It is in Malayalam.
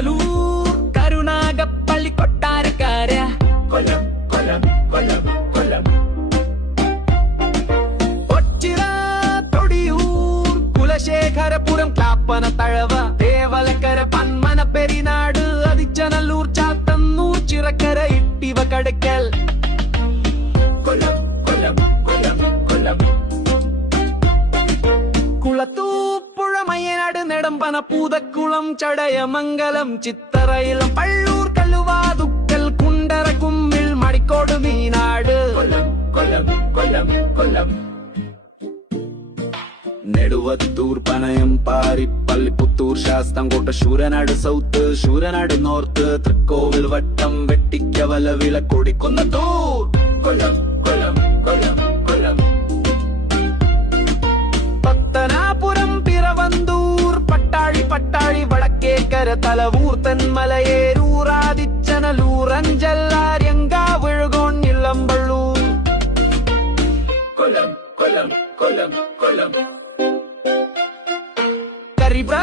പുനലൂർ കരുനാഗപ്പള്ളി കൊട്ടാരക്കാര കൊല്ലം കൊല്ലം കൊല്ലം കൊല്ലം ഒച്ചിറ തൊടിയൂർ കുലശേഖരപുരം ക്ലാപ്പന തഴവ തേവലക്കര പന്മന പെരിനാട് അതിച്ചനല്ലൂർ ചാത്തന്നൂർ ചിറക്കര ഇട്ടിവ കടക്കൽ കൊല്ലം കൊല്ലം കൊല്ലം കൊല്ലം കുളത്തൂപ്പുഴ മയ്യനാട് നെടുമ്പന പൂതക്കുളം ചടയമംഗലം ചിത്തറയിലം പള്ളൂർ കല്ലുവാതുക്കൽ കുണ്ടറ കുമ്മിൽ മണിക്കോട് മീനാട് കൊല്ലം കൊല്ലം കൊല്ലം കൊല്ലം നെടുവത്തൂർ പനയം പാരിപ്പള്ളി പുത്തൂർ ശാസ്താംകോട്ട ശൂരനാട് സൗത്ത് ശൂരനാട് നോർത്ത് തൃക്കോവിൽ വട്ടം വെട്ടിക്കവല വിലക്കൊടി കുന്നത്തൂർ കൊല്ലം കൊല്ലം കൊല്ലം കൊല്ലം പത്തനാപുരം പിറവന്തൂർ പട്ടാഴി പട്ടാഴി വടക്കേക്കര തലവൂർ തെന്മലയേരൂർ ആദിച്ചനലൂർ അഞ്ചല്ലാര്യങ്കാവിഴുകോൺ ഇളമ്പള്ളൂർ കൊല്ലം കൊല്ലം കൊല്ലം കൊല്ലം കരിബ്ര